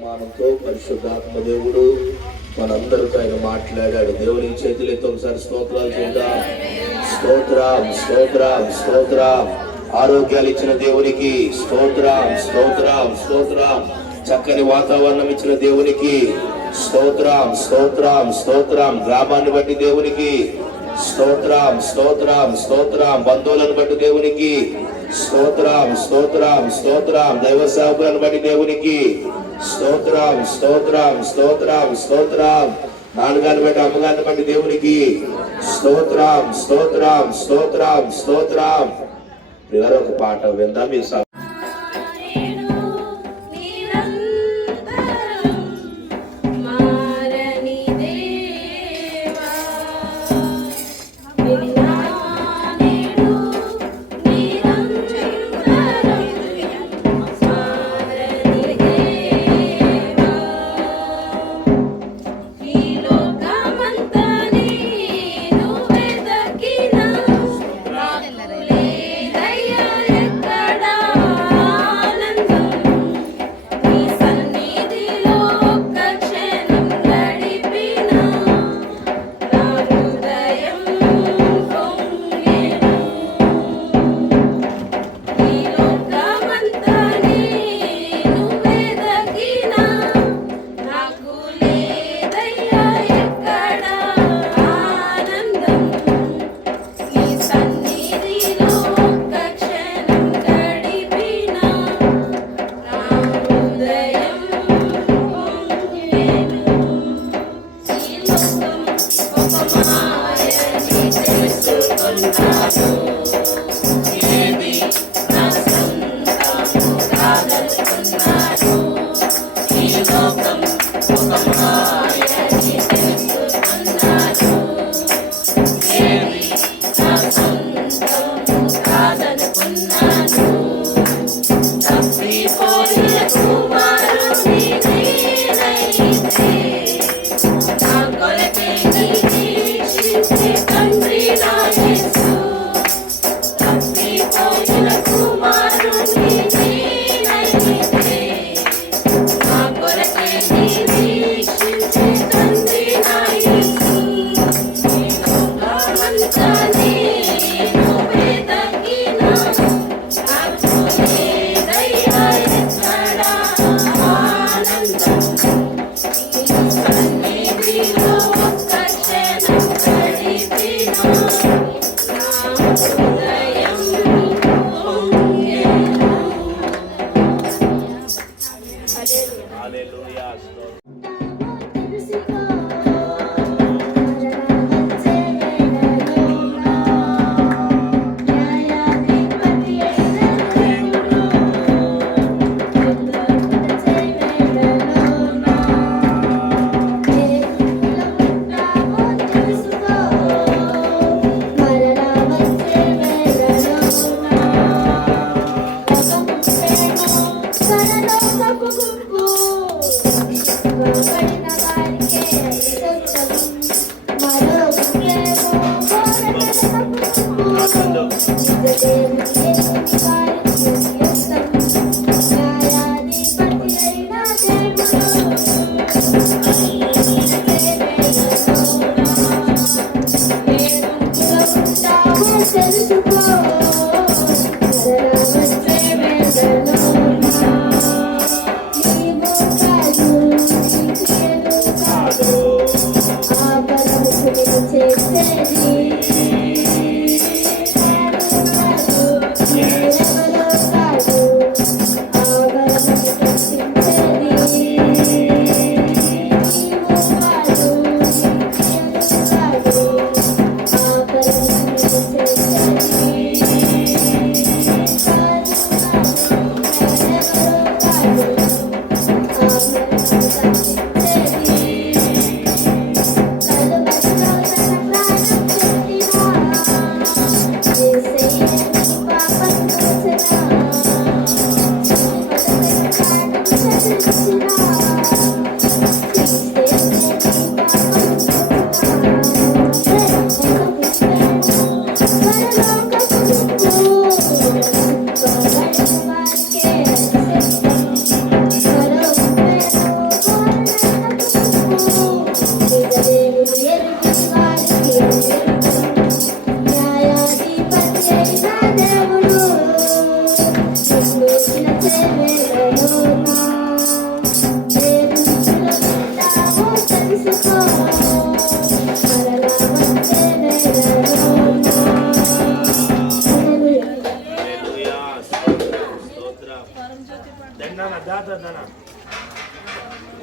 వర్తమానంతో పరిశుద్ధాత్మ దేవుడు మనందరితో ఆయన మాట్లాడాడు. దేవుని చేతులతో ఒకసారి స్తోత్రాలు చేద్దాం. స్తోత్రం స్తోత్రం స్తోత్రం. ఆరోగ్యాలు ఇచ్చిన దేవునికి స్తోత్రం స్తోత్రం స్తోత్రం. చక్కని వాతావరణం ఇచ్చిన దేవునికి స్తోత్రం స్తోత్రం స్తోత్రం. గ్రామాన్ని బట్టి దేవునికి స్తోత్రం స్తోత్రం స్తోత్రం. బంధువులను బట్టి దేవునికి స్తోత్రం స్తోత్రం స్తోత్రం. దైవ సేవకులను బట్టి దేవునికి స్తోత్రం స్తోత్రం స్తోత్రం స్తోత్రం. నాన్నగారిని బట్టి అమ్మగారిని బట్టి దేవునికి స్తోత్రం స్తోత్రం స్తోత్రం స్తోత్రం. ఒక పాట విందాం. మీ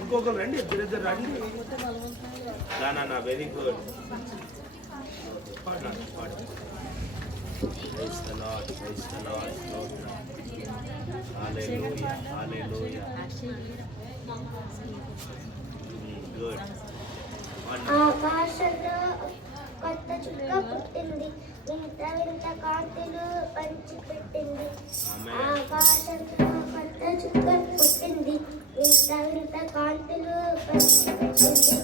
ఇంకొకరు రండి, ఇద్దరిద్దరు రండి. నా very good. Praise the Lord, praise the Lord. Hallelujah, hallelujah. Good. ఆకాశంలో కొత్త చుక్క పుట్టింది, వింత వింత కాంతులు పంచిపెట్టింది. ఆకాశంలో కొత్త చుక్క పుట్టింది, వింత వింత కాంతులు పంచిపెట్టింది.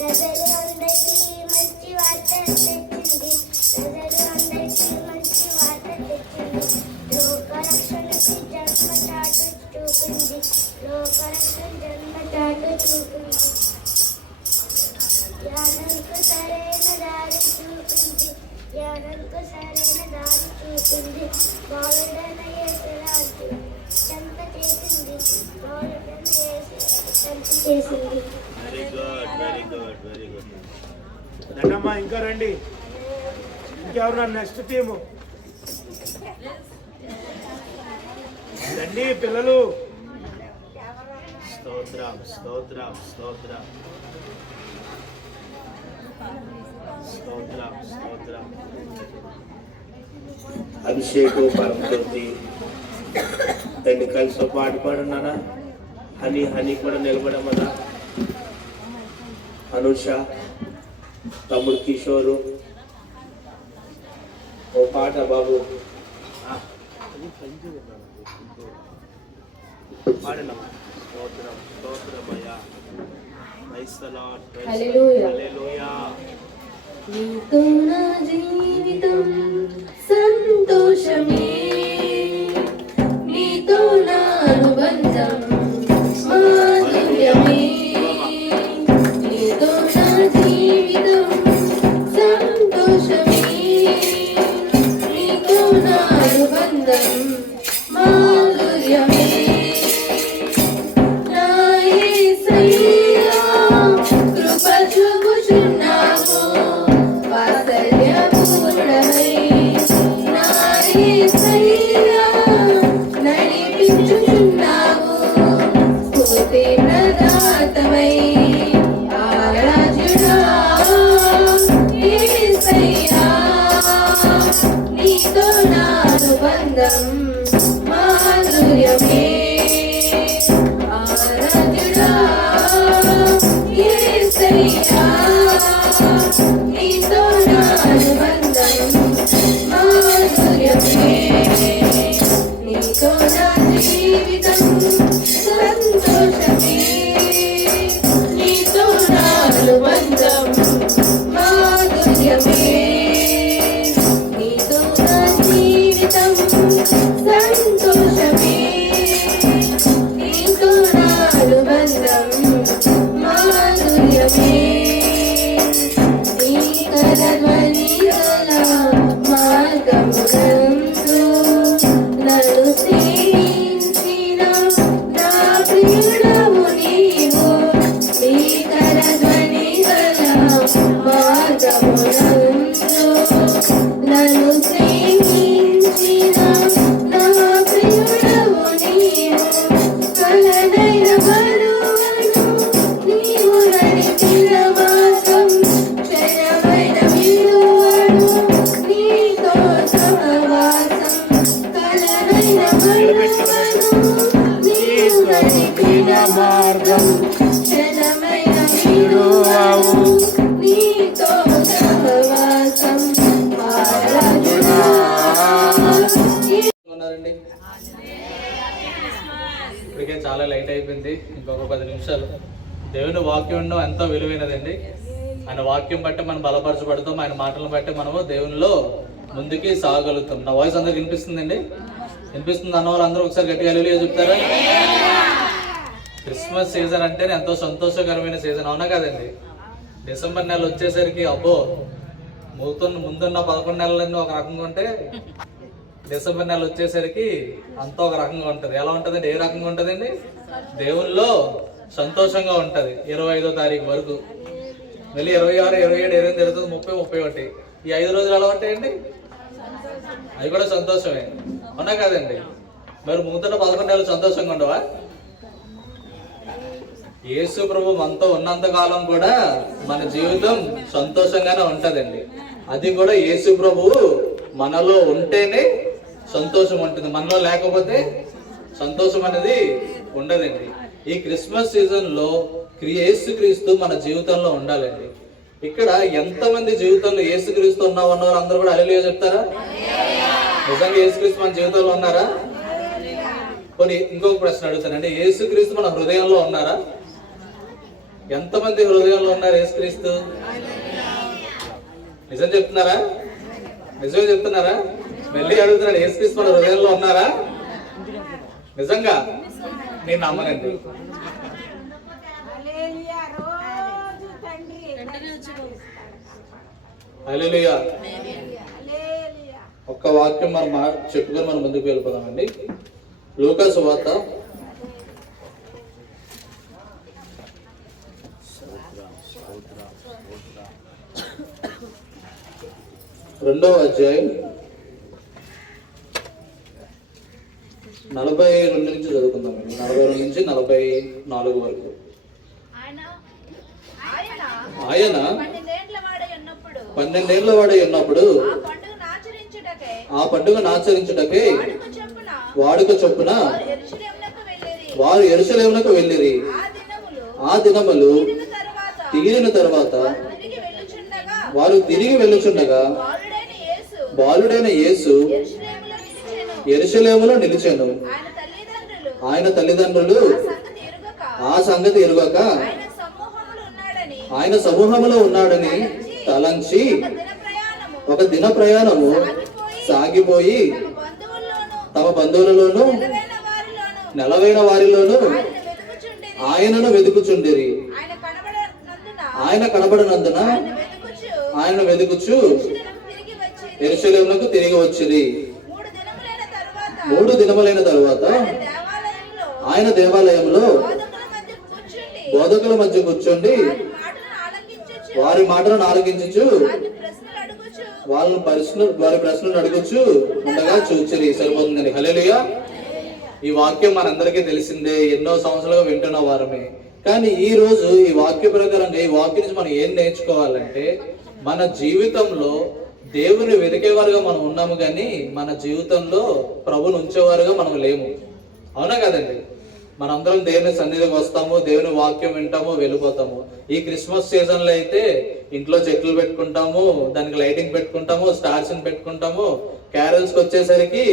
ప్రజలు అందరికీ మంచి వార్త తెచ్చింది, ప్రజలు అందరికీ మంచి వార్త తెచ్చింది. లోకరక్షణకి జన్మ చాటు చూపింది, లోకరక్షణ జన్మ చాటు చూపింది. జ్ఞానంకు సరైన దారి చూపింది, జ్ఞానంకు సరైన దారి చూపింది. బాలుడైన యేసురాజు చెంత చేసింది, బాలుడైన యేసు చెంత చేసింది. Very good, very good, very good. దండమ్మా, ఇంకా రండి. ఇంకెవరు నెక్స్ట్ టీము రండి పిల్లలు. స్తోత్రం, స్తోత్రం, స్తోత్రం, స్తోత్రం, స్తోత్రం. అభిషేకం పరమజ్యోతి రెండు కలిసి పాట పాడున్నానా? హనీ హనీ కూడా నిలబడమన్నా. అనుష, తమ్ముడు కిషోరు ఓ పాట బాబు పాడినమ్మా. స్తోత్రం, స్తోత్రమయ్యా. Praise the lord, praise the hallelujah. Lord. Hallelujah. నీతో నా జీవితం సంతోషమే, నీతో నా అనుబంధం మాధుర్యమే. నీతో నా జీవితం సంతోషమే, నీతో నా అనుబంధం మాధుర్యమే. నా యేసయ్యా కృప చూపుచున్నావు, వాత్సల్యపూర్ణమై. నా యేసయ్యా నడిపించుచున్నావు, స్ఫూర్తి ప్రదాతమై. ఆరాధ్యుడా యేసయ్యా, నీతో నా అనుబంధం మాధుర్యమే. ఆరాధ్యుడా యేసయ్యా, నీతో నా అనుబంధం మాధుర్యమే. నీతో నా జీవితం సంతోషమే, నీతో నా అనుబంధం మాధుర్యమే. నీతో నా జీవితం సంతోషమే, నీతో నా అనుబంధం మాధుర్యమే. నీ కరధ్వని గల మార్గమునందు నన్ను సేవించిన నా ప్రియుడవు నీవు. నీ కరధ్వని గల మార్గమునందు నన్ను సేవించిన నా ప్రియుడవు నీవు. కలనైన బరువను నీవు నడిపిన మార్గం, క్షయమైన విలువను నీతో సహవాసం. కలనైన బరువను నీవు నడిపిన మార్గం, క్షయమైన విలువను నీతో సహవాసం. ఆరాధనా ఉన్నారండి. ఇప్పటికే చాలా లైట్ అయిపోయింది, ఇంకొక 10 నిమిషాలు. దేవుని వాక్యం ఎంతో విలువైనదండి. ఆయన వాక్యం బట్టి మనం బలపరచబడతాం, ఆయన మాటలను బట్టి మనము దేవునిలో ముందుకి సాగలుగుతాం. నా వాయిస్ అందరికి వినిపిస్తుందండి? వినిపిస్తుంది అన్న వాళ్ళు అందరూ ఒకసారి గట్టిగా హల్లెలూయా చెప్తారా? క్రిస్మస్ సీజన్ అంటే ఎంతో సంతోషకరమైన సీజన్, అవునా కదండి? డిసెంబర్ నెల వచ్చేసరికి అబ్బో ముందున్న 11 నెలలన్నీ ఒక రకంగా ఉంటే డిసెంబర్ నెల వచ్చేసరికి అంతా ఒక రకంగా ఉంటుంది. ఎలా ఉంటుందండి? ఏ రకంగా ఉంటుందండి? దేవుల్లో సంతోషంగా ఉంటుంది 25వ తారీఖు వరకు. మళ్ళీ 26, 27, 28, 30, 31 ఈ 5 రోజులు ఎలా ఉంటాయండి? అవి కూడా సంతోషమే, అవునా కదండి? మరి ముందున్న 11 నెలలు సంతోషంగా ఉండవా? యేసు ప్రభు మనతో ఉన్నంత కాలం కూడా మన జీవితం సంతోషంగానే ఉంటదండి. అది కూడా యేసు ప్రభువు మనలో ఉంటేనే సంతోషం ఉంటుంది, మనలో లేకపోతే సంతోషం అనేది ఉండదండి. ఈ క్రిస్మస్ సీజన్ లో యేసుక్రీస్తు మన జీవితంలో ఉండాలండి. ఇక్కడ ఎంతమంది జీవితంలో యేసుక్రీస్తు ఉన్నవారు అందరూ కూడా హల్లెలూయా చెప్తారా? నిజంగా యేసుక్రీస్తు మన జీవితంలో ఉన్నారా? కొన్ని ఇంకొక ప్రశ్న అడుగుతానండి, యేసుక్రీస్తు మన హృదయంలో ఉన్నారా? ఎంతమంది హృదయంలో ఉన్నారు యేసుక్రీస్తు? నిజం చెప్తున్నారా? నిజమే చెప్తున్నారా? మళ్ళీ అడుగుతున్నాడు, యేసుక్రీస్తు మన హృదయంలో ఉన్నారా? నిజంగా నేను నమ్మనండి. హల్లెలూయా. ఒక్క వాక్యం మనం చెప్పుకొని మనం ముందుకు వెళ్ళిపోదామండి. లూకా సువార్త 2వ అధ్యాయం 42 నుంచి చదువుకుందామండి. 42 నుంచి 44 వరకు. ఆయన 12 వాడై ఉన్నప్పుడు ఆ పండుగను ఆచరించుటకై వాడుక చొప్పున వారు యెరూషలేమునకు వెళ్ళిరి. ఆ దినములు తీరిన తర్వాత వారు తిరిగి వెళ్ళుచుండగా బాలుడైన యేసు యెరూషలేములో నిలిచెను. ఆయన తల్లిదండ్రులు ఆ సంగతి ఎరుగక ఆయన సమూహములో ఉన్నాడని తలంచి ఒక దిన ప్రయాణము సాగిపోయి తమ బంధువులలోను నెలవైన వారిలోను ఆయనను వెతుకుచుండిరి. ఆయన కనబడనందున ఆయన వెతుకుచు యెరూషలేమునకు తిరిగి వచ్చిరి. 3 దినములైన తరువాత ఆయన దేవాలయంలో బోధకుల మధ్య కూర్చోండి వారి మాటలను ఆలకించుచు వారి ప్రశ్నలు అడుగుచు ఉండగా చూచిరి. సరిపోతుందండి. హల్లెలూయా. ఈ వాక్యం మనందరికీ తెలిసిందే, ఎన్నో సంవత్సరాలుగా వింటున్న వారమే. కానీ ఈ రోజు ఈ వాక్య ప్రకారంగా ఈ వాక్యం నుంచి మనం ఏం నేర్చుకోవాలంటే, మన జీవితంలో దేవుని వెతికేవారుగా మనం ఉన్నాము, కానీ మన జీవితంలో ప్రభుని ఉంచేవారుగా మనం లేము. అవునా కదండి? మనందరం దేవుని సన్నిధికి వస్తాము, దేవుని వాక్యం వింటాము, వెళ్ళిపోతాము. ఈ క్రిస్మస్ సీజన్ లో అయితే ఇంట్లో చెట్లు పెట్టుకుంటాము, దానికి లైటింగ్ పెట్టుకుంటాము, స్టార్స్ పెట్టుకుంటాము. క్యారల్స్కి వచ్చేసరికి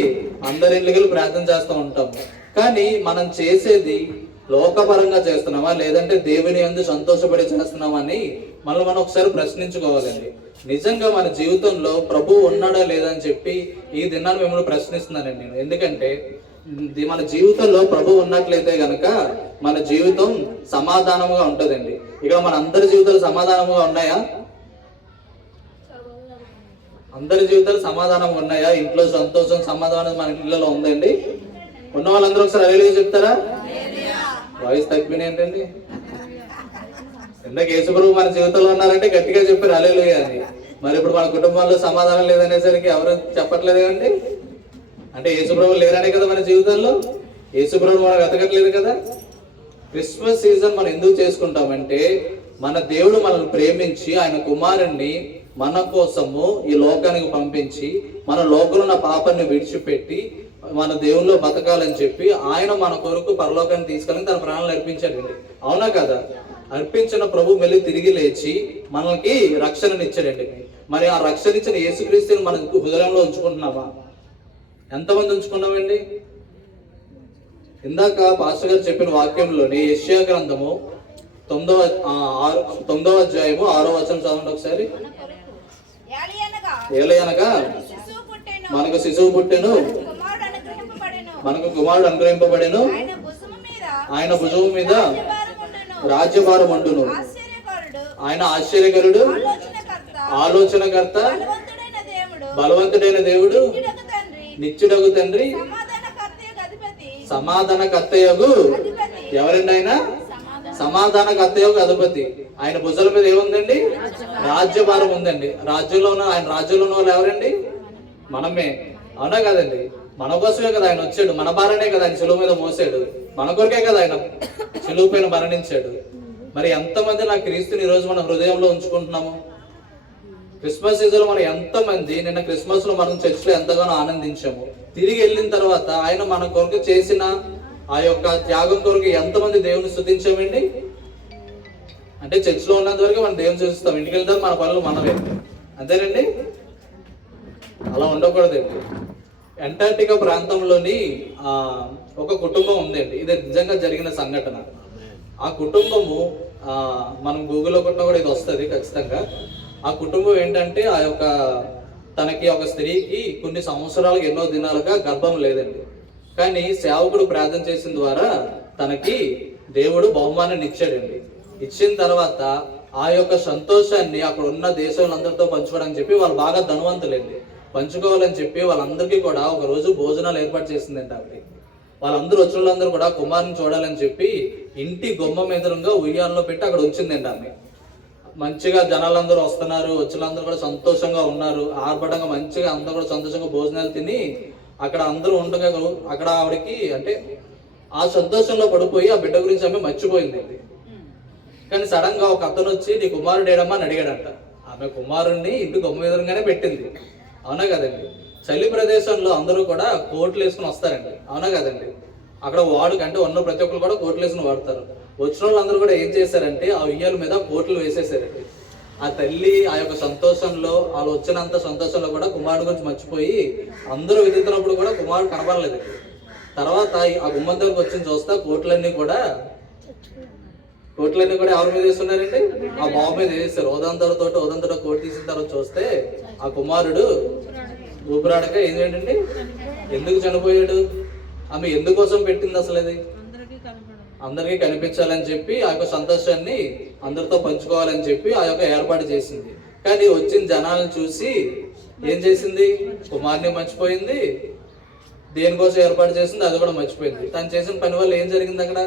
అందరి ఇళ్ళకి ప్రార్థన చేస్తూ ఉంటాము. కానీ మనం చేసేది లోకపరంగా చేస్తున్నామా, లేదంటే దేవుని యందు సంతోషపడి చేస్తున్నామా అని మనం ఒకసారి ప్రశ్నించుకోవాలండి. నిజంగా మన జీవితంలో ప్రభువు ఉన్నాడా లేదా అని చెప్పి ఈ దినాన్ని మిమ్మల్ని ప్రశ్నిస్తున్నానండి నేను. ఎందుకంటే మన జీవితంలో ప్రభు ఉన్నట్లయితే గనక మన జీవితం సమాధానంగా ఉంటుందండి. ఇక మన అందరి జీవితాలు సమాధానంగా ఉన్నాయా? అందరి జీవితాలు సమాధానంగా ఉన్నాయా? ఇంట్లో సంతోషం సమాధానం మన ఇళ్ళలో ఉందండి? ఉన్న వాళ్ళందరూ ఒకసారి హల్లెలూయా చెప్తారా? వాయిస్ తగ్గిపోయిన ఏంటండి? ఇందాక యేసు ప్రభు మన జీవితంలో ఉన్నారంటే గట్టిగా చెప్పారు హల్లెలూయా అని. మరి ఇప్పుడు మన కుటుంబాల్లో సమాధానం లేదనేసరికి ఎవరు చెప్పట్లేదు కదండి. అంటే యేసు ప్రభు లేరనే కదా మన జీవితంలో. యేసు ప్రభు మనం వెతకట్లేదు కదా. క్రిస్మస్ సీజన్ మనం ఎందుకు చేసుకుంటామంటే, మన దేవుడు మనల్ని ప్రేమించి ఆయన కుమారుణ్ణి మన కోసము ఈ లోకానికి పంపించి మన లోకంలో ఉన్న పాపాన్ని విడిచిపెట్టి మన దేవుల్లో బతకాలని చెప్పి ఆయన మన కొరకు పరలోకాన్ని తీసుకెళ్ళి తన ప్రాణాలను అర్పించాడండి. అవునా కదా? అర్పించిన ప్రభు మళ్ళీ తిరిగి లేచి మనకి రక్షణనిచ్చాడండి. మరి ఆ రక్షణ ఇచ్చిన యేసుక్రీస్తుని మన హృదయంలో ఉంచుకుంటున్నామా? ఎంతమంది ఉంచుకున్నామండి? ఇందాక పాస్టర్ గారు చెప్పిన వాక్యంలోని యెషయా గ్రంథము 9వ అధ్యాయము 6వ వచనం చదవండి ఒకసారి. ఏలయనగా మనకు శిశువు పుట్టెను, మనకు కుమారుడు అనుగ్రహింపబడెను, ఆయన భుజము మీద రాజ్యభారం ఉండును. ఆయన ఆశ్చర్యకరుడు, ఆలోచనకర్త, బలవంతుడైన దేవుడు, నిత్యుడగు తండ్రి, సమాధానకర్తయగు. ఎవరండి ఆయన? సమాధానకర్తయగు అధిపతి. ఆయన భుజాల మీద ఏముందండి? రాజ్యభారం ఉందండి. రాజ్యంలో ఉన్న ఆయన రాజ్యంలో ఉన్న వాళ్ళు ఎవరండి? మనమే. అవునా కదండి? మన కోసమే కదా ఆయన వచ్చాడు, మన భారనే కదా ఆయన సులువు మీద మోసాడు. మన కొరకే కదా ఆయన సిలువ పైన మరణించాడు. మరి ఎంతమంది నా క్రీస్తుని ఈరోజు మన హృదయంలో ఉంచుకుంటున్నాము? క్రిస్మస్ సీజన్ మనం ఎంతమంది నిన్న క్రిస్మస్ లో మనం చర్చిలో ఎంతగానో ఆనందించాము. తిరిగి వెళ్ళిన తర్వాత ఆయన మన కొరకు చేసిన ఆ యొక్క త్యాగం కొరకు ఎంతమంది దేవుని స్తుతించామండి? అంటే చర్చిలో ఉన్నంత వరకు మనం దేవుని చూస్తాం, ఇంటికి వెళ్తాం మన పనులు మనమే, అంతేనండి? అలా ఉండకూడదండి. అంటార్టికా ప్రాంతంలోని ఒక కుటుంబం ఉందండి. ఇది నిజంగా జరిగిన సంఘటన. ఆ కుటుంబము మనం గూగుల్లో కొట్టినా కూడా ఇది వస్తుంది ఖచ్చితంగా. ఆ కుటుంబం ఏంటంటే ఆ యొక్క తనకి ఒక స్త్రీకి కొన్ని సంవత్సరాలకు ఎన్నో దినాలుగా గర్భం లేదండి. కానీ సేవకుడు ప్రార్థన చేసిన ద్వారా తనకి దేవుడు బహుమానాన్ని ఇచ్చాడండి. ఇచ్చిన తర్వాత ఆ యొక్క సంతోషాన్ని అక్కడ ఉన్న దేశంలో పంచుకోవడానికి చెప్పి వాళ్ళు బాగా ధనవంతులండి. పంచుకోవాలని చెప్పి వాళ్ళందరికీ కూడా ఒక రోజు భోజనాలు ఏర్పాటు చేసిందండి ఆవిడ. వాళ్ళందరూ వచ్చిన వాళ్ళందరూ కూడా కుమారుని చూడాలని చెప్పి ఇంటి గుమ్మం ఎదురుగా ఉయ్యాల్లో పెట్టి అక్కడ ఉంచిందండి ఆమె. మంచిగా జనాలందరూ వస్తున్నారు, వచ్చినందరూ కూడా సంతోషంగా ఉన్నారు, ఆర్భటంగా మంచిగా అందరూ కూడా సంతోషంగా భోజనాలు తిని అక్కడ అందరూ ఉండగా అక్కడ ఆవిడకి అంటే ఆ సంతోషంలో పడిపోయి ఆ బిడ్డ గురించి ఆమె మర్చిపోయిందండి. కానీ సడన్ గా ఒక అతను వచ్చి నీ కుమారుడు ఏడమ్మా అని అడిగాడంట. ఆమె కుమారుణ్ణి ఇంటి గుమ్మం ఎదురుగానే పెట్టింది. అవునా కదండి? చలి ప్రదేశంలో అందరూ కూడా కోట్లు వేసుకుని వస్తారండి. అవునా కదండి? అక్కడ వాడుకంటే ఉన్న ప్రతి ఒక్కరు కూడా కోట్లు వేసుకుని వాడతారు. వచ్చిన వాళ్ళందరూ కూడా ఏం చేశారంటే ఆ ఉయ్యాల మీద కోట్లు వేసేసారండి. ఆ తల్లి ఆ యొక్క సంతోషంలో వాళ్ళు వచ్చినంత సంతోషంలో కూడా కుమారుడు గురించి మర్చిపోయి అందరూ వెతుకుతున్నప్పుడు కూడా కుమారుడు కనపడలేదండి. తర్వాత ఆ గుమ్మం దగ్గరకు వచ్చి చూస్తా కోట్లన్నీ కూడా ఎవరి మీద వేస్తున్నారండి? ఆ బాబు మీద వేస్తారు. ఉదంతరతో కోటి తీసిన తర్వాత చూస్తే ఆ కుమారుడు ఊపిరాడక ఏంటండి ఎందుకు చనిపోయాడు? ఆమె ఎందుకోసం పెట్టింది అసలు? అది అందరికీ కనిపించాలని చెప్పి ఆ యొక్క సంతోషాన్ని అందరితో పంచుకోవాలని చెప్పి ఆ యొక్క ఏర్పాటు చేసింది. కానీ వచ్చిన జనాలను చూసి ఏం చేసింది? కుమారుని మర్చిపోయింది. దేనికోసం ఏర్పాటు చేసింది అది కూడా మర్చిపోయింది. తను చేసిన పని వల్ల ఏం జరిగింది అక్కడ?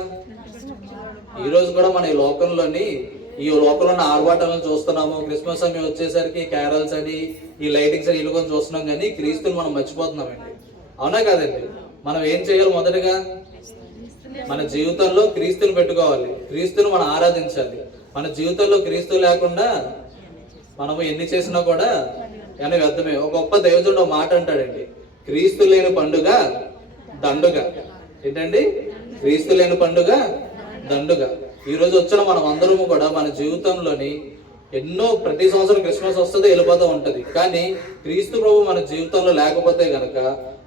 ఈ రోజు కూడా మన ఈ లోకంలోని ఆర్భాటాలను చూస్తున్నాము. క్రిస్మస్ సమయం వచ్చేసరికి క్యారల్స్ అని ఈ లైటింగ్స్ అని ఇల్లు కొని చూస్తున్నాం, కానీ క్రీస్తుని మనం మర్చిపోతున్నామండి. అవునా కాదండి? మనం ఏం చేయాలి? మొదటగా మన జీవితంలో క్రీస్తుని పెట్టుకోవాలి, క్రీస్తుని మనం ఆరాధించాలి. మన జీవితంలో క్రీస్తు లేకుండా మనము ఎన్ని చేసినా కూడా కానీ వ్యర్థమే. ఒక గొప్ప దైవజనుడు మాట అంటాడండి, క్రీస్తు లేని పండుగ దండుగ. ఏంటండి? క్రీస్తు లేని పండుగ దండుగ. ఈ రోజు వచ్చిన మనం అందరము కూడా మన జీవితంలోని ఎన్నో ప్రతి సంవత్సరం క్రిస్మస్ వస్తుంది, వెళ్ళిపోతూ ఉంటది. కానీ క్రీస్తు ప్రభు మన జీవితంలో లేకపోతే గనక,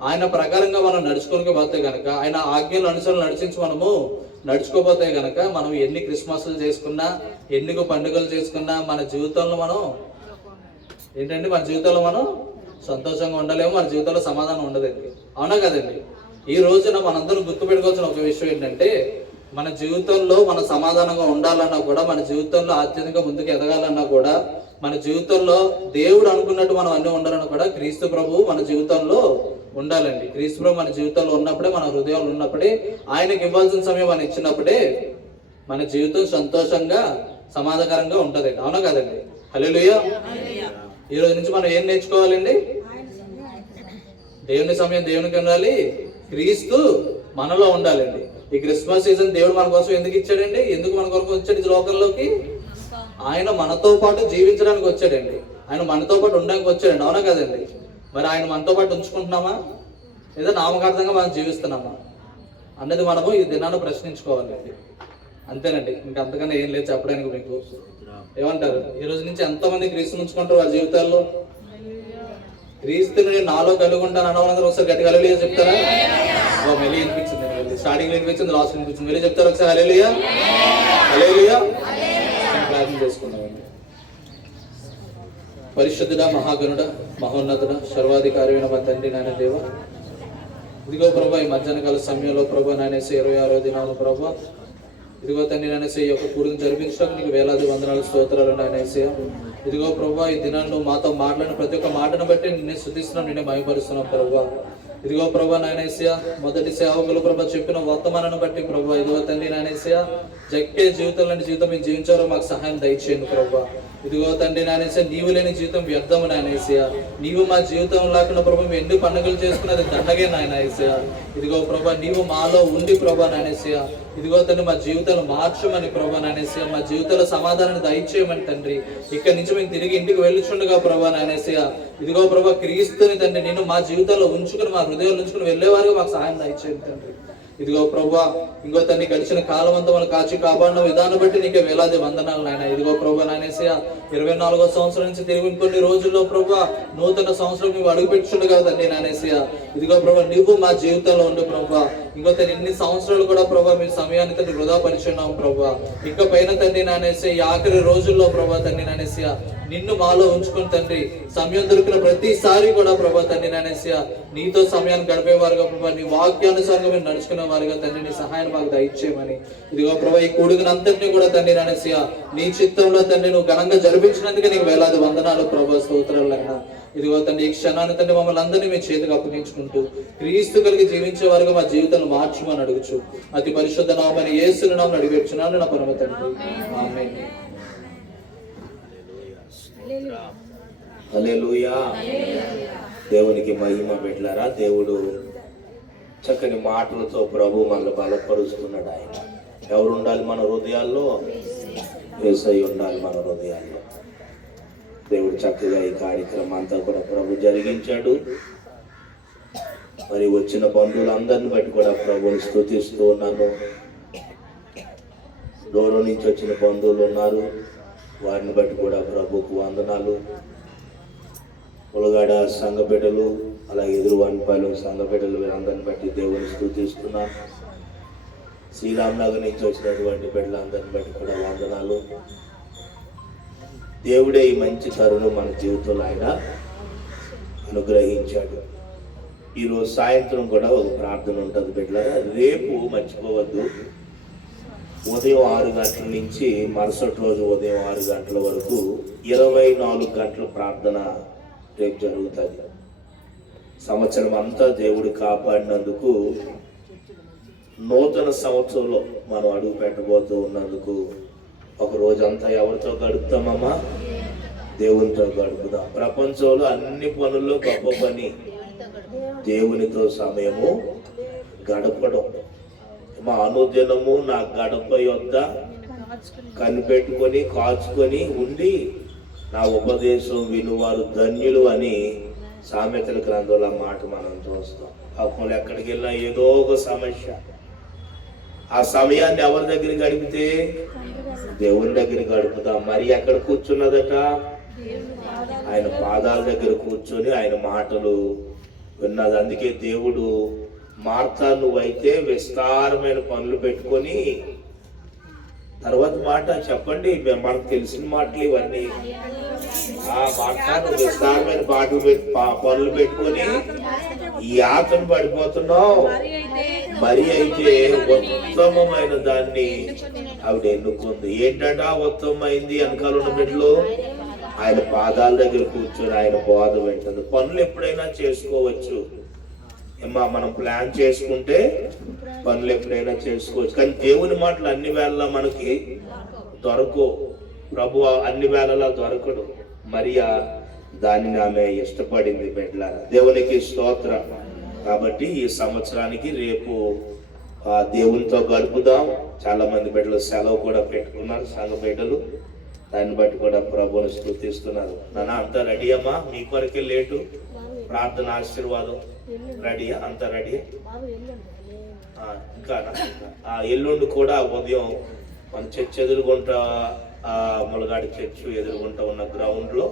ఆయన ప్రకారంగా మనం నడుచుకోకపోతే గనక, ఆయన ఆజ్ఞలు అనుసరణ నడిచించి మనము నడుచుకోపోతే గనక, మనం ఎన్ని క్రిస్మస్లు చేసుకున్నా ఎన్ని పండుగలు చేసుకున్నా మన జీవితంలో మనం ఏంటంటే మన జీవితంలో మనం సంతోషంగా ఉండలేము, మన జీవితంలో సమాధానం ఉండదండి. అవునా కదండి? ఈ రోజున మనందరం గుర్తుపెట్టుకోవాల్సిన ఒక విషయం ఏంటంటే, మన జీవితంలో మన సమాధానంగా ఉండాలన్నా కూడా, మన జీవితంలో ఆధ్యాత్మికంగా ముందుకు ఎదగాలన్నా కూడా, మన జీవితంలో దేవుడు అనుకున్నట్టు మనం అన్నీ ఉండాలన్నా కూడా క్రీస్తు ప్రభు మన జీవితంలో ఉండాలండి. క్రీస్తు ప్రభు మన జీవితంలో ఉన్నప్పుడే, మన హృదయంలో ఉన్నప్పుడే, ఆయనకి ఇవ్వాల్సిన సమయం మనం ఇచ్చినప్పుడే మన జీవితం సంతోషంగా సమాధానకరంగా ఉంటదండి. అవునా కదండి? హల్లెలూయా. ఈ రోజు నుంచి మనం ఏం నేర్చుకోవాలండి? దేవుని సమయం దేవునికి ఉండాలి, క్రీస్తు మనలో ఉండాలండి. ఈ క్రిస్మస్ సీజన్ దేవుడు మన కోసం ఎందుకు ఇచ్చాడండి? ఎందుకు మన కొరకు వచ్చాడు ఈ లోకంలోకి? ఆయన మనతో పాటు జీవించడానికి వచ్చాడండి, ఆయన మనతో పాటు ఉండడానికి వచ్చాడండి. అవునా కదండి? మరి ఆయన మనతో పాటు ఉంచుకుంటున్నామా లేదా నామకార్థంగా మనం జీవిస్తున్నామా అన్నది మనము ఈ దినాన్ని ప్రశ్నించుకోవాలండి. అంతేనండి, ఇంకా అంతకన్నా ఏం లేదు చెప్పడానికి. మీకు ఏమంటారు? ఈ రోజు నుంచి ఎంతమంది క్రీస్తుని ఉంచుకుంటారు వాళ్ళ జీవితాల్లో? క్రీస్తుని నాలో కలిగి ఉంటాను అన్నవాళ్ళందరూ ఒకసారి గట్టిగా హల్లెలూయా చెప్తారా? మళ్ళీ వినిపించింది, స్టార్టింగ్ లో వినిపించింది, లాస్ట్ వినిపించింది. మళ్ళీ చెప్తారు ఒకసారి హల్లెలూయా, హల్లెలూయా. ప్రార్థన చేసుకున్నామండి. పరిశుద్ధుడా, మహాగణుడ, మహోన్నతుడ, సర్వాధికారి అయిన మా తండ్రి నాయన దేవ, ఇదిగో ప్రభా ఈ మధ్యాహ్న కాల సమయంలో ప్రభా నాయనేసి 26వ దినాలు ప్రభా, ఇదిగో తండ్రి నాయనేసి ఈ యొక్క కూడిని జరిపించడానికి నీకు వేలాది వందనాలు స్తోత్రాలు నాయనేసి. ఇదిగో ప్రభా ఈ దినాన్ని మాతో మాట్లాడిన ప్రతి ఒక్క మాటను బట్టి నిన్నే స్తుతిస్తున్నాం, నిన్నే మహిమపరుస్తున్నాం ప్రభా. ఇదిగో ప్రభా నాయనేసయ్య, మొదటి సేవకులు ప్రభా చెప్పిన వర్తమానాన్ని బట్టి ప్రభా ఇదిగో తండ్రి నాయనేసయ్య, జక్కే జీవితం లాంటి జీవితం మీరు జీవించారో మాకు సహాయం దయచేయండి ప్రభా. ఇదిగో తండ్రి నాయనేసయ్య, నీవు లేని జీవితం వ్యర్థము నాయనేసయ్య. నీవు మా జీవితం లేకుండా ప్రభా మేము ఎన్ని పండుగలు చేసుకున్నది దండగే నాయనేసయ్య. ఇదిగో ప్రభా నీవు మాలో ఉండి ప్రభా నాయనేసయ్య, ఇదిగో తండ్రి మా జీవితాలు మార్చమని ప్రభా నాయనేసయ్య, మా జీవితాల సమాధానాన్ని దయచేయమని తండ్రి. ఇక్కడి నుంచి మేము తిరిగి ఇంటికి వెళ్ళుచుండగా ప్రభా నాయనేసయ్య, ఇదిగో ప్రభా క్రీస్తుని తండ్రి నేను మా జీవితాల్లో ఉంచుకుని మా హృదయాలు ఉంచుకుని వెళ్ళేవారుగా మాకు సహాయం దయచేయండి తండ్రి. ఇదిగో ప్రభా ఇంకో తండ్రి గడిచిన కాలం అంతా మనం కాచి కాపాడిన విధానం బట్టి నీకే వేలాది వందనాలు నాయన. ఇదిగో ప్రభా నాయనేసయ్య, 24వ సంవత్సరం నుంచి తిరిగి కొన్ని రోజుల్లో ప్రభా నూతన సంవత్సరం నువ్వు అడుగు పెట్టుచుండగా తండ్రి నాయనేసయ్య, ఇదిగో ప్రభా నువ్వు మా జీవితంలో ఉండు ప్రభా. ఇంకో తండ్రి ఇన్ని సంవత్సరాలు కూడా ప్రభా మీ సమయాన్ని తండ్రి వృధా పరిచున్నాం ప్రభా. ఇక పైన తండ్రి నాయనేసయ్య, ఈ ఆఖరి రోజుల్లో ప్రభా తండ్రి నాయనేసయ్య నిన్ను మాలో ఉంచుకుని తండ్రి సమయం దొరికిన ప్రతిసారి కూడా ప్రభా తండ్రి నాయనేసయ్య నీతో సమయాన్ని గడిపేవారుగా ప్రభా, నీ వాక్యానుసారంగా మీరు నడుచుకునే వారుగా తండ్రి నీ సహాయం మాకు దయచేయమని. ఇదిగో ప్రభా ఈ కూడుకునంతటినీ కూడా తండ్రి నాయనేసయ్య నీ చిత్తంలో తండ్రి నువ్వు ఘనంగా జరిపించినందుకే నీకు వేలాది వందనాలు ప్రభా, స్తోత్రాలైనా. ఇదిగో తండ్రి ఈ క్షణాన్ని తండ్రి మమ్మల్ని అందరినీ మీ చేతికి అప్పగించుకుంటూ క్రీస్తు కలిగి జీవించే వారుగా మా జీవితాన్ని మార్చమని అడుగుచు అతి పరిశుద్ధ నామని యేసు నామమున అడిగిచున్నాను నా పరమ తండ్రి, ఆమేన్. హల్లెలూయా. దేవునికి మహిమ బిడ్డలారా, దేవుడు చక్కని మాటలతో ప్రభు మనల్ని బలపరుస్తున్నాడు. ఆయన ఎవరు ఉండాలి మన హృదయాల్లో? యేసయ్య ఉండాలి మన హృదయాల్లో. దేవుడు చక్కగా ఈ కార్యక్రమం అంతా కూడా ప్రభు జరిగించాడు. మరి వచ్చిన బంధువులందరిని బట్టి కూడా ప్రభుని స్తుతిస్తూ ఉన్నాను. దూరం నుంచి వచ్చిన బంధువులు ఉన్నారు, వారిని బట్టి కూడా ప్రభుకు వందనాలు. ఉలగాడ సంఘ బిడ్డలు, అలాగే ఎదురు వన్పాలు సంఘ బిడ్డలు, వీరందరిని బట్టి దేవుని స్తుతిస్తున్నాను. శ్రీరామ్ నగర్ నుంచి వచ్చినటువంటి బిడ్డలందరిని బట్టి కూడా వందనాలు. దేవుడే ఈ మంచి తరుణం మన జీవితంలో ఆయన అనుగ్రహించాడు. ఈరోజు సాయంత్రం కూడా ఒక ప్రార్థన ఉంటుంది బిడ్డలారా. రేపు మర్చిపోవద్దు, ఉదయం 6 గంటల నుంచి మరుసటి రోజు ఉదయం 6 గంటల వరకు 24 గంటల ప్రార్థన రేపు జరుగుతుంది. సంవత్సరం అంతా దేవుడు కాపాడినందుకు, నూతన సంవత్సరంలో మనం అడుగు పెట్టబోతూ ఉన్నందుకు ఒక రోజంతా ఎవరితో గడుపుతామమ్మా? దేవునితో గడుపుదాం. ప్రపంచంలో అన్ని పనుల్లో గొప్ప పని దేవునితో సమయము గడపడం. మా అనుదినము నా గడప యొద్ద కనిపెట్టుకొని కాచుకొని ఉండి నా ఉపదేశం వినువారు ధన్యులు అని సామెతల గ్రంథంలో మాట మనం చూస్తాం. అప్పుడు ఎక్కడికి వెళ్ళినా ఏదో ఒక సమస్య. ఆ సమయాన్ని ఎవరి దగ్గర గడిపితే? దేవుని దగ్గర గడుపుదాం. మరి ఎక్కడ కూర్చున్నదట? ఆయన పాదాల దగ్గర కూర్చొని ఆయన మాటలు విన్నది. అందుకే దేవుడు మార్తా నువ్వైతే విస్తారమైన పనులు పెట్టుకొని, తర్వాత మాట చెప్పండి, మనకు తెలిసిన మాటలు ఇవన్నీ. ఆ మార్తా నువ్వు విస్తారమైన పనులు పెట్టుకొని ఈ ఆతను పడిపోతున్నావు. మరి అయితే ఉత్తమమైన దాన్ని ఆవిడ ఎన్నుకుంది. ఏంటంట ఉత్తమమైంది? వెనకాల ఉన్న బిడ్డలు ఆయన పాదాల దగ్గర కూర్చొని ఆయన బోధ వింటుంది. పనులు ఎప్పుడైనా చేసుకోవచ్చు మనం ప్లాన్ చేసుకుంటే, పనులు ఎప్పుడైనా చేసుకోవచ్చు. కానీ దేవుని మాటలు అన్ని వేళలా మనకి దొరకవు. ప్రభు అన్ని వేళలా దొరకడు. మరియా దానిని ఆమె ఇష్టపడింది బిడ్డలారా. దేవునికి స్తోత్రం. కాబట్టి ఈ సంవత్సరానికి రేపు దేవునితో గడుపుదాం. చాలా మంది బిడ్డలు సెలవు కూడా పెట్టుకున్నారు, సంఘ బిడ్డలు. దాన్ని బట్టి కూడా ప్రభువుని స్తుతిస్తున్నారు. నాన్న అంతా రెడీ అమ్మా? మీ కొరకే లేటు. ప్రార్థన ఆశీర్వాదం రెడీయా? అంతా రెడీ? ఇంకా ఎల్లుండి కూడా ఉదయం మన చర్చ్ ఎదురుగుంట, ములగాడి చర్చ్ ఎదురుగుంట ఉన్న గ్రౌండ్లో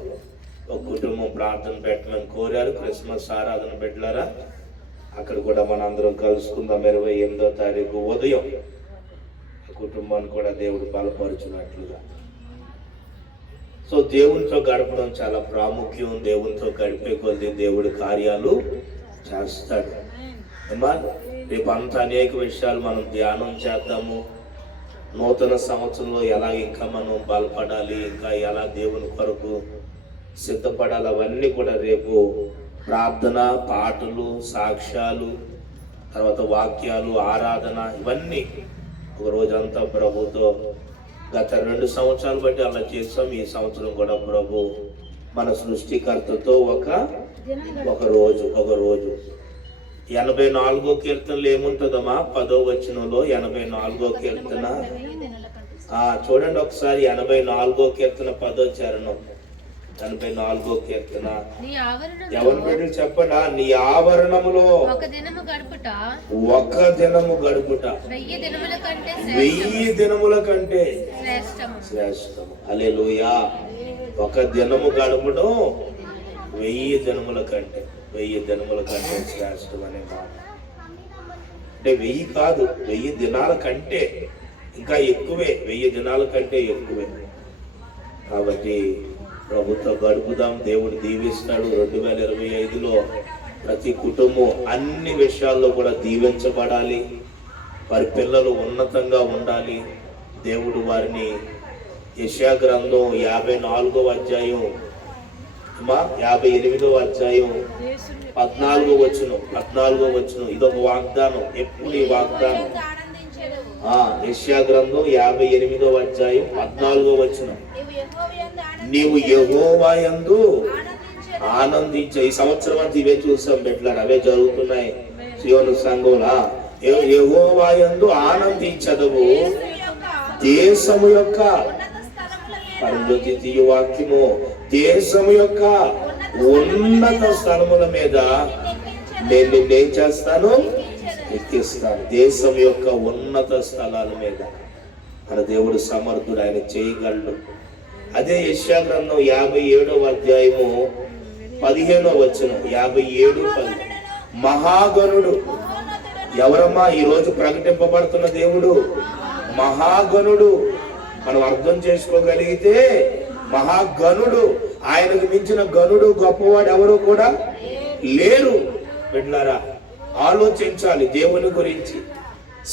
ఒక కుటుంబం ప్రార్థన పెట్టమని కోరారు. క్రిస్మస్ ఆరాధన బిడ్డలారా, అక్కడ కూడా మన అందరం కలుసుకుందాం 28వ తారీఖు ఉదయం. ఆ కుటుంబాన్ని కూడా దేవుడు బలపరుచున్నట్లుగా. సో దేవునితో గడపడం చాలా ప్రాముఖ్యం. దేవునితో గడిపే కొద్ది దేవుడి కార్యాలు చేస్తాడు. రేపు అంతా అనేక విషయాలు మనం ధ్యానం చేద్దాము. నూతన సంవత్సరంలో ఎలా ఇంకా మనం బలపడాలి, ఇంకా ఎలా దేవుని కొరకు సిద్ధపడాలి, అవన్నీ కూడా రేపు ప్రార్థన, పాటలు, సాక్ష్యాలు, తర్వాత వాక్యాలు, ఆరాధన, ఇవన్నీ ఒక రోజంతా ప్రభుతో గత 2 సంవత్సరాలు బట్టి అలా చేస్తాం. ఈ సంవత్సరం కూడా ప్రభు మన సృష్టికర్తతో ఒక రోజు 84వ కీర్తనలో ఏముంటుందమ్మా? 10వ వచనంలో 84వ కీర్తన చూడండి ఒకసారి. 84వ కీర్తన 10వ చరణం. 84వ కీర్తన ఎవరి బిడ్డలు చెప్పండి. నీ ఆవరణములో ఒక దినము గడుపుట 1000 దినముల కంటే శ్రేష్టము. శ్రేష్టము. హల్లెలూయా. ఒక దినము గడపడం 1000 దినముల కంటే శ్రేష్టం అనే మాట. అంటే 1000 కాదు, 1000 దినాల కంటే ఇంకా ఎక్కువే, 1000 దినాల కంటే ఎక్కువే. కాబట్టి ప్రభుత్వ గడుపుదాం. దేవుడు దీవిస్తాడు. 2025లో ప్రతి కుటుంబం అన్ని విషయాల్లో కూడా దీవించబడాలి. వారి పిల్లలు ఉన్నతంగా ఉండాలి. దేవుడు వారిని యెషయా గ్రంథం 54వ అధ్యాయం 58వ అధ్యాయం 14వ వచనం ఇదొక వాగ్దానం. ఎప్పుడు ఈ వాగ్దానం? యెషయా గ్రంథం 58వ అధ్యాయం 14వ వచనం. నీవు యెహోవా యందు ఆనందించే. ఈ సంవత్సరం అంతా ఇవే చూస్తాం బిడ్డలారా, అవే జరుగుతున్నాయి సియోను సంఘంలో. యెహోవా యందు ఆనందించదవు, దేశము యొక్క పరలోకి వాక్యము, దేశము యొక్క ఉన్నత స్థలముల మీద నేను నిన్నేం చేస్తాను? ఎక్కిస్తాను. దేశం యొక్క ఉన్నత స్థలాల మీద మన దేవుడు సమర్థుడు, ఆయన చేయగలడు. అదే యెషయా గ్రంథం 57వ అధ్యాయము 15వ వచనం. 57:10. మహాగణుడు ఎవరమ్మా? ఈరోజు ప్రకటింపబడుతున్న దేవుడు మహాగణుడు. మనం అర్థం చేసుకోగలిగితే మహాగణుడు, ఆయనకు మించిన గణుడు, గొప్పవాడు ఎవరు కూడా లేరు. బిడ్డలారా, ఆలోచించాలి దేవుని గురించి.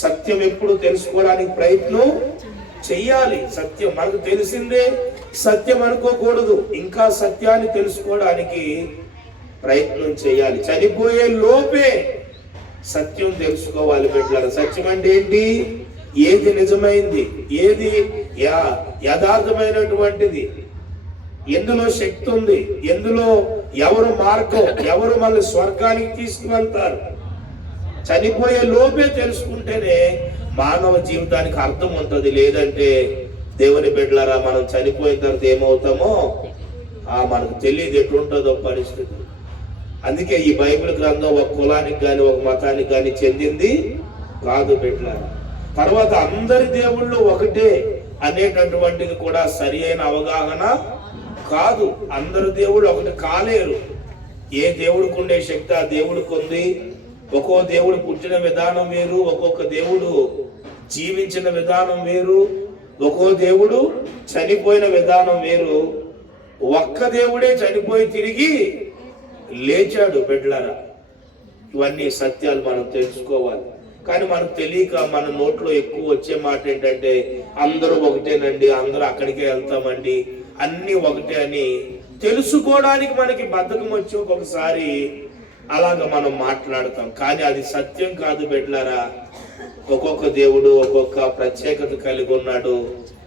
సత్యం ఎప్పుడు తెలుసుకోవడానికి ప్రయత్నం చెయ్యాలి. సత్యం మనకు తెలిసిందే సత్యం అనుకోకూడదు. ఇంకా సత్యాన్ని తెలుసుకోవడానికి ప్రయత్నం చేయాలి. చనిపోయే లోపే సత్యం తెలుసుకోవాలి బిడ్డలారా. సత్యం అంటే ఏంటి? ఏది నిజమైంది, ఏది యథార్థమైనటువంటిది, ఎందులో శక్తి ఉంది, ఎందులో ఎవరు మార్గం, ఎవరు మళ్ళీ స్వర్గానికి తీసుకువెళ్తారు. చనిపోయే లోపే తెలుసుకుంటేనే మానవ జీవితానికి అర్థం ఉంటుంది. లేదంటే దేవుని బిడ్డలారా, మనం చనిపోయిన తర్వాత ఏమవుతామో మనకు తెలియదు, ఎట్లుంటుందో పరిస్థితి. అందుకే ఈ బైబిల్ గ్రంథం ఒక కులానికి కానీ ఒక మతానికి కానీ చెందింది కాదు బిడ్డలారా. తర్వాత అందరి దేవుళ్ళు ఒకటే అనేటటువంటిది కూడా సరి అయిన అవగాహన కాదు. అందరు దేవుళ్ళు ఒకటి కాలేరు. ఏ దేవుడికి ఉండే శక్తి ఆ దేవుడికి ఉంది. ఒక్కో దేవుడు పుట్టిన విధానం వేరు, ఒక్కొక్క దేవుడు జీవించిన విధానం వేరు, ఒక్కో దేవుడు చనిపోయిన విధానం వేరు. ఒక్క దేవుడే చనిపోయి తిరిగి లేచాడు బిడ్డలారా. ఇవన్నీ సత్యాలు మనం తెలుసుకోవాలి. కానీ మనకు తెలియక మన నోట్లో ఎక్కువ వచ్చే మాట ఏంటంటే అందరూ ఒకటేనండి, అందరూ అక్కడికే వెళ్తామండి, అన్ని ఒకటే అని తెలుసుకోవడానికి మనకి బద్ధకం వచ్చి ఒక్కొక్కసారి అలాగ మనం మాట్లాడతాం. కానీ అది సత్యం కాదు బిడ్డలారా. ఒక్కొక్క దేవుడు ఒక్కొక్క ప్రత్యేకత కలిగి ఉన్నాడు.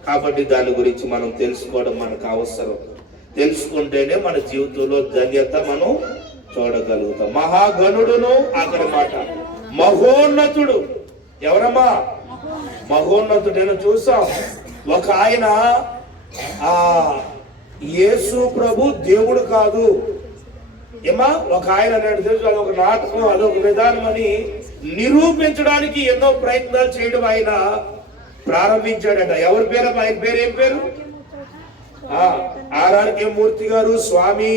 కాబట్టి దాని గురించి మనం తెలుసుకోవడం మనకు అవసరం. తెలుసుకుంటేనే మన జీవితంలో ధన్యత మనం చూడగలుగుతాం. మహాగణుడును, ఆఖరి మాట మహోన్నతుడు. ఎవరమ్మా? మహోన్నతుడైన చూసాం. ఒక ఆయన యేసు ప్రభు దేవుడు కాదు ఏమా, ఒక ఆయన తెలుసు, అదొక నాటకం, అదొక విధానం అని నిరూపించడానికి ఎన్నో ప్రయత్నాలు చేయడం ఆయన ప్రారంభించాడట. ఎవరి పేరు? ఆయన పేరు ఏం పేరు? ఆర్ఆర్కే మూర్తి గారు, స్వామి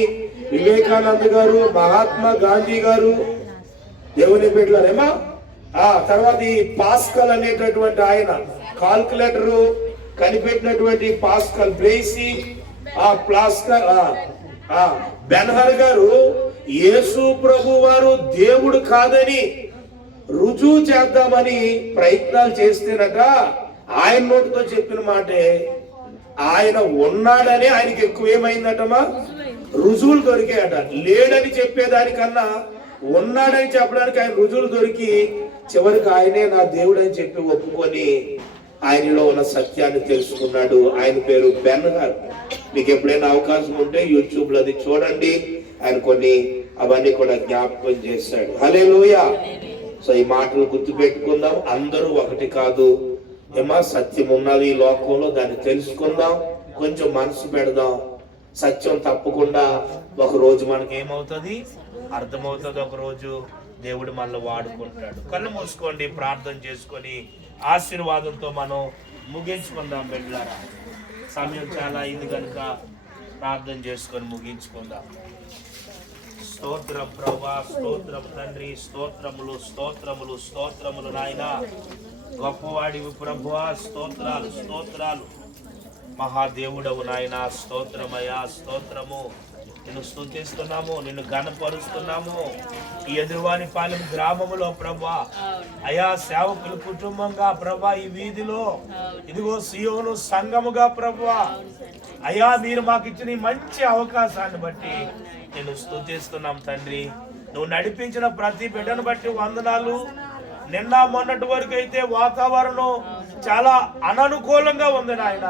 వివేకానంద గారు, మహాత్మా గాంధీ గారు, దేవుని బిడ్డలేమా. తర్వాత ఈ పాస్కల్ అనేటటువంటి ఆయన కాల్కులేటర్ కనిపెట్టినటువంటి పాస్కల్ బ్లేసి, బెన్హర్ గారు యేసు ప్రభు వారు దేవుడు కాదని రుజువు చేద్దామని ప్రయత్నాలు చేస్తేనట ఆయన నోటితో చెప్పిన మాటే ఆయన ఉన్నాడని ఆయనకి ఎక్కువ ఏమైందటమా? రుజువులు దొరికాయట. లేడని చెప్పేదానికన్నా ఉన్నాడని చెప్పడానికి ఆయన రుజువులు దొరికి చివరికి ఆయనే నా దేవుడు అని చెప్పి ఒప్పుకొని ఆయనలో ఉన్న సత్యాన్ని తెలుసుకున్నాడు. ఆయన పేరు బెన్ గారు. మీకు ఎప్పుడైనా అవకాశం ఉంటే యూట్యూబ్ లో అది చూడండి. ఆయన కొన్ని అవన్నీ కూడా జ్ఞాపకం చేశాడు. హల్లెలూయా. సో ఈ మాటలు గుర్తు పెట్టుకుందాం. అందరూ ఒకటి కాదు ఏమా, సత్యం ఉన్నది ఈ లోకంలో, దాన్ని తెలుసుకుందాం, కొంచెం మనసు పెడదాం. సత్యం తప్పకుండా ఒక రోజు మనకి ఏమవుతుంది, అర్థమవుతుంది. ఒక రోజు దేవుడు మనల్ని వాడుకుంటాడు. కళ్ళు మూసుకోండి, ప్రార్థన చేసుకొని ఆశీర్వాదంతో మనం ముగించుకుందాం. బిడ్డలారా, సమయం చాలా అయింది కనుక ప్రార్థన చేసుకొని ముగించుకుందాం. స్తోత్రం ప్రభా, స్తోత్రం తండ్రి, స్తోత్రములు స్తోత్రములు స్తోత్రములు నాయనా. గొప్పవాడివి ప్రభువా, స్తోత్రాలు స్తోత్రాలు. మహాదేవుడవు నాయనా, స్తోత్రమయ్యా, స్తోత్రము. నిన్ను స్తుతిస్తున్నాము, నిన్ను ఘనపరుస్తున్నాము. ఈ ఎదురువాని పాలెం గ్రామములో ప్రభా అయా సేవకుల కుటుంబంగా ప్రభా ఈ వీధిలో ఇదిగో సియోను సంఘముగా ప్రభా అయా మీరు మాకు ఇచ్చిన మంచి అవకాశాన్ని బట్టి నిన్ను స్తుతిస్తున్నాం తండ్రి. నువ్వు నడిపించిన ప్రతి బిడ్డను బట్టి వందనాలు. నిన్న మొన్నటి వరకు అయితే వాతావరణం చాలా అననుకూలంగా ఉంది నాయన.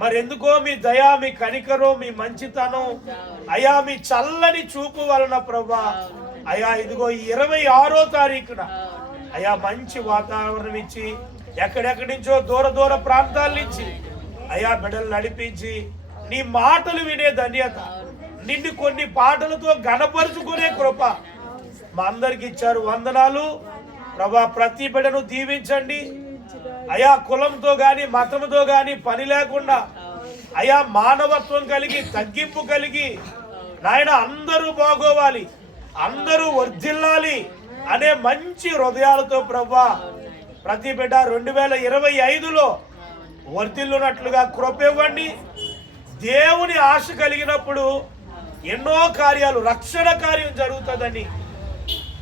మరి ఎందుకో మీ దయ, మీ కనికరం, మీ మంచితనం అయా, మీ చల్లని చూపు వలన ప్రభా అయా ఇదిగో 26వ తారీఖున అయా మంచి వాతావరణం ఇచ్చి ఎక్కడెక్కడి నుంచో దూర దూర ప్రాంతాల నుంచి అయా బిడ్డలు నడిపించి నీ మాటలు వినే ధన్యత, నిన్ను కొన్ని పాటలతో ఘనపరుచుకునే కృప మా అందరికి ఇచ్చారు. వందనాలు ప్రభా. ప్రతి బిడ్డను దీవించండి అయా. కులంతో గాని మతంతో గాని పని లేకుండా అయా మానవత్వం కలిగి తగ్గింపు కలిగి నాయన అందరూ బాగోవాలి, అందరూ వర్ధిల్లాలి అనే మంచి హృదయాలతో ప్రభా ప్రతి బిడ్డ 2025లో వర్ధిల్లునట్లుగా కృప ఇవ్వండి. దేవుని ఆశ కలిగినప్పుడు ఎన్నో కార్యాలు, రక్షణ కార్యం జరుగుతుందని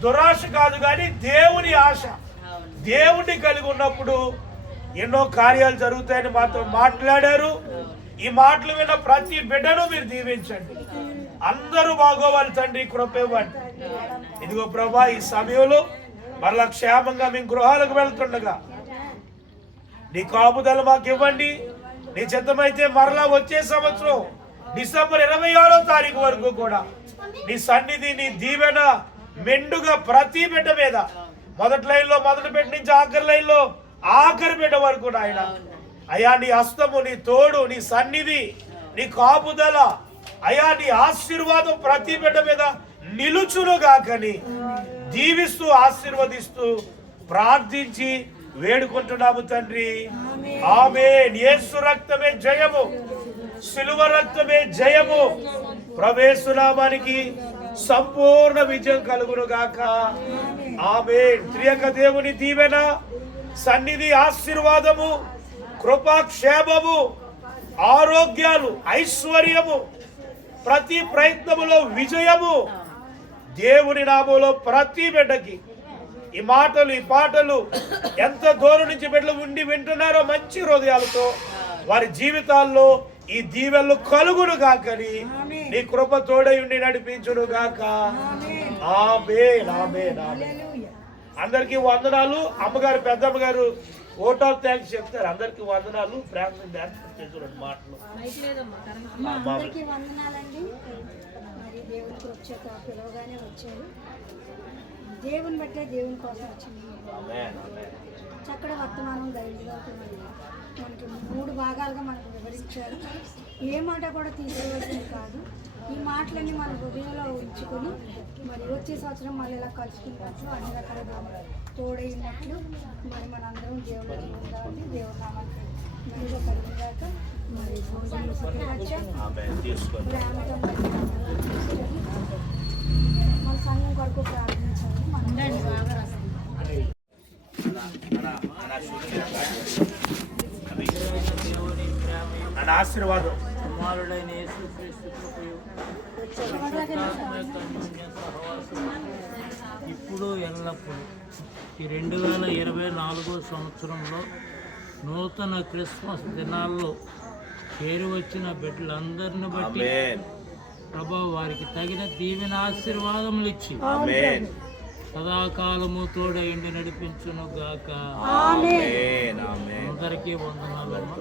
దురాశ కాదు కానీ దేవుని ఆశ, దేవుడిని కలిగి ఉన్నప్పుడు ఎన్నో కార్యాలు జరుగుతాయని మాతో మాట్లాడారు. ఈ మాటలు విన్న ప్రతి బిడ్డను మీరు దీవించండి. అందరూ బాగోవాలి తండ్రి, కృప ఇవ్వండి. ఇదిగో ప్రభా ఈ సమయంలో మరలా క్షేమంగా మేము గృహాలకు వెళ్తుండగా నీ కాపుదల మాకు ఇవ్వండి. నీ చిత్తమైతే మరలా వచ్చే సంవత్సరం డిసెంబర్ 26వ తారీఖు వరకు కూడా నీ సన్నిధి, నీ దీవెన మెండుగా ప్రతి బిడ్డ మీద, మొదటి లైన్లో మొదటి బిడ్డ నుంచి ఆఖరి లైన్లో ఆఖరి బిడ్డ వరకు నాయన అయా నీ హస్తము, నీ తోడు, నీ సన్నిధి, నీ కాపుదల అయా నీ ఆశీర్వాదం ప్రతి బిడ్డ మీద నిలుచునుగాకని దీవిస్తూ ఆశీర్వదిస్తూ ప్రార్థించి వేడుకుంటున్నాము తండ్రి. ఆమేన్. యేసు రక్తమే జయము, సిలువ రక్తమే జయము. ప్రవేశనామానికి సంపూర్ణ విజయం కలుగును గాక. ఆమేన్. త్రియక దేవుని దీవెన, సన్నిధి, ఆశీర్వాదము, కృపాక్షేమము, ఆరోగ్యాలు, ఐశ్వర్యము, ప్రతి ప్రయత్నములో విజయము దేవుని నామములో ప్రతి బిడ్డకి ఈ మాటలు, ఈ పాటలు ఎంత దూరం నుంచి బిడ్డలు ఉండి వింటున్నారో మంచి హృదయాలతో వారి జీవితాల్లో ఈ దీవెనలు కలుగును గాకని నీ కృప తోడై ఉండి నడిపించును గాక. ఆమేన్. ఆమేన్. ఆమేన్. అందరికీ వందనాలు. అమ్మగారు, పెద్దమ్మ గారు ఓట్ ఆఫ్ థ్యాంక్స్ చెప్తారు. అందరికి వందనాలు. ప్రార్థన చేస్తున్న మాటలు. అందరికీ వందనాలండి. మరి దేవుని కృపచేత పిలవగానే వచ్చారు. దేవుని బట్టే దేవుని కోసం వచ్చింది. చక్కటి వర్తమానం ధైర్యంగా మనకి 3 భాగాలుగా మనకు వివరించారు. ఏ మాట కూడా తీసేయవలసింది కాదు. ఈ మాటలన్నీ మన హృదయంలో ఉంచుకొని మరి వచ్చే సంవత్సరం మళ్ళీ ఇలా కలుసుకున్నట్లు అన్ని రకాలుగా తోడైనట్లు మరి మనందరం దేవుడికి ఉండాలి. దేవుడి నామానికి మరిగా కలిగాక మరి భోజనం ప్రేమతో మన సంఘం కొరకు ప్రార్థించాలి. మన ఆశీర్వాదం కుమారుడైన యేసుక్రీస్తు కృపయు ఇప్పుడు ఎల్లప్పుడూ ఈ 2024 సంవత్సరంలో నూతన క్రిస్మస్ దినాల్లో చేరి వచ్చిన బిడ్డలందరిని బట్టి ప్రభా వారికి తగిన దీవెన ఆశీర్వాదములు ఇచ్చి ఆమేన్ సదాకాలము తోడైండి నడిపించును గాక ఆమేన్ ఆమేన్ అందరికీ వందనాలమ్మా.